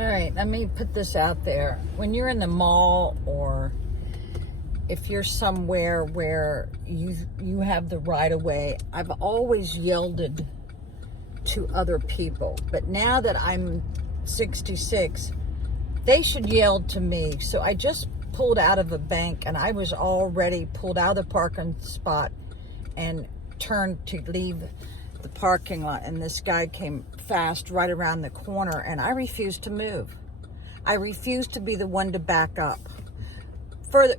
All right, let me put this out there. When you're in the mall, or if you're somewhere where you have the right of way, I've always yielded to other people. But now that I'm 66, they should yield to me. So I just pulled out of a bank, and I was already pulled out of the parking spot and turned to leave the parking lot, and this guy came fast right around the corner, and I refused to move. I refused to be the one to back up.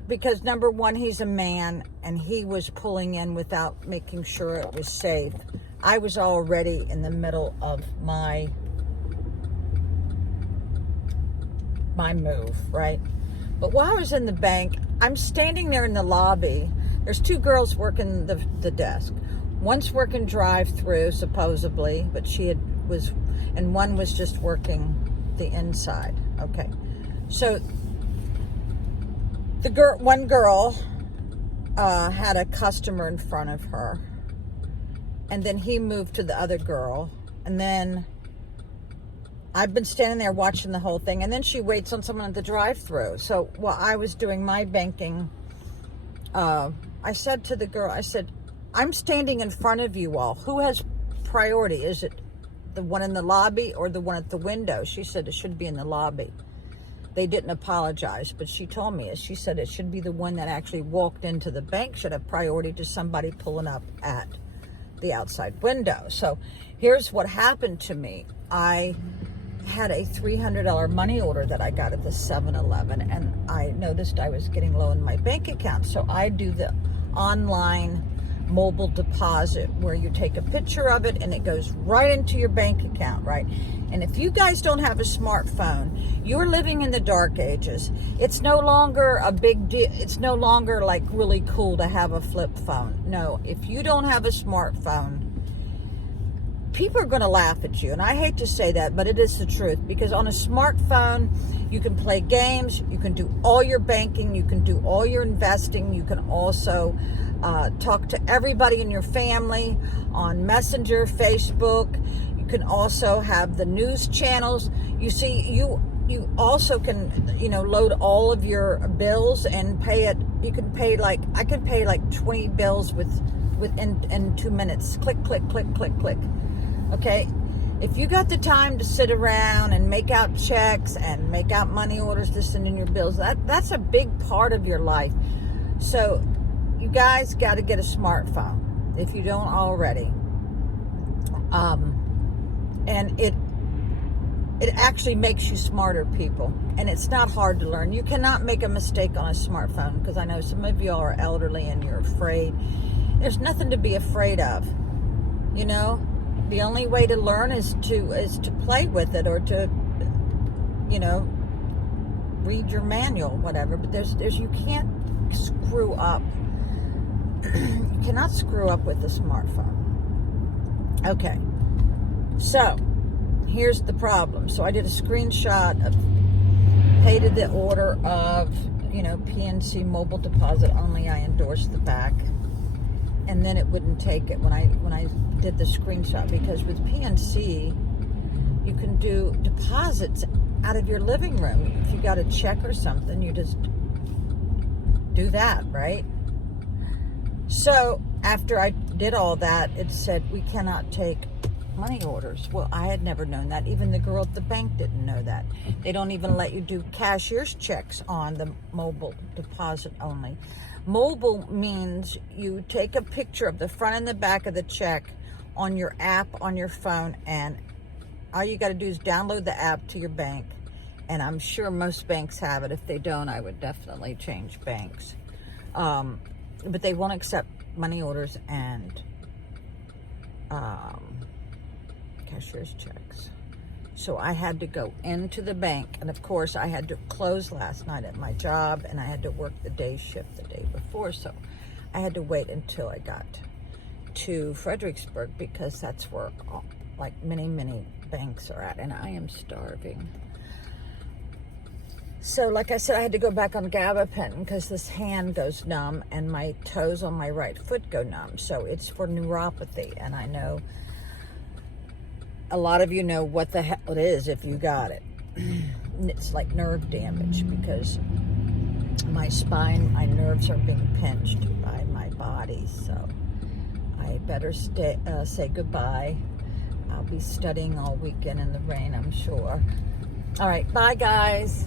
Because number one, he's a man, and he was pulling in without making sure it was safe. I was already in the middle of my move, right? But while I was in the bank, I'm standing there in the lobby. There's two girls working the desk. One's working Drive Thru, supposedly, but and one was just working the inside. Okay, so one girl had a customer in front of her, and then he moved to the other girl, and then I've been standing there watching the whole thing, and then she waits on someone at the drive-thru. So while I was doing my banking, I said to the girl, I said, I'm standing in front of you all. Who has priority? Is it the one in the lobby or the one at the window? She said it should be in the lobby. They didn't apologize, but she told me, she said it should be the one that actually walked into the bank should have priority to somebody pulling up at the outside window. So here's what happened to me. I had a $300 money order that I got at the 7-Eleven, and I noticed I was getting low in my bank account. So I do the online mobile deposit where you take a picture of it and it goes right into your bank account, right? And if you guys don't have a smartphone, you're living in the dark ages. It's no longer a big deal. It's no longer like really cool to have a flip phone. No, if you don't have a smartphone, people are going to laugh at you. And I hate to say that, but it is the truth, because on a smartphone, you can play games, you can do all your banking, you can do all your investing, you can also talk to everybody in your family on Messenger, Facebook. You can also have the news channels. You see, you also can, load all of your bills and pay it. You can pay I can pay 20 bills in 2 minutes. Click, click, click, click, click. Okay, if you got the time to sit around and make out checks and make out money orders to send in your bills, that's a big part of your life. So you guys got to get a smartphone if you don't already. And it actually makes you smarter, people. And it's not hard to learn. You cannot make a mistake on a smartphone, because I know some of you all are elderly and you're afraid. There's nothing to be afraid of, The only way to learn is to play with it, or to, read your manual, whatever. But you can't screw up. You cannot screw up with a smartphone. Okay, so here's the problem. So I did a screenshot of, paid the order of, PNC mobile deposit only. I endorsed the back, and then it wouldn't take it when I did the screenshot, because with PNC you can do deposits out of your living room. If you got a check or something, you just do that, right? So after I did all that, it said we cannot take money orders. Well, I had never known that. Even the girl at the bank didn't know that. They don't even let you do cashier's checks on the mobile deposit only. Mobile means you take a picture of the front and the back of the check on your app on your phone, and all you got to do is download the app to your bank. And I'm sure most banks have it. If they don't, I would definitely change banks. But they won't accept money orders and cashier's checks. So I had to go into the bank, and of course I had to close last night at my job, and I had to work the day shift the day before, so I had to wait until I got to Fredericksburg, because that's where many banks are at, and I am starving. So like I said, I had to go back on gabapentin because this hand goes numb and my toes on my right foot go numb. So it's for neuropathy, and I know a lot of you know what the hell it is if you got it. It's like nerve damage because my spine, my nerves are being pinched by my body. So I better say goodbye. I'll be studying all weekend in the rain, I'm sure. All right, bye guys.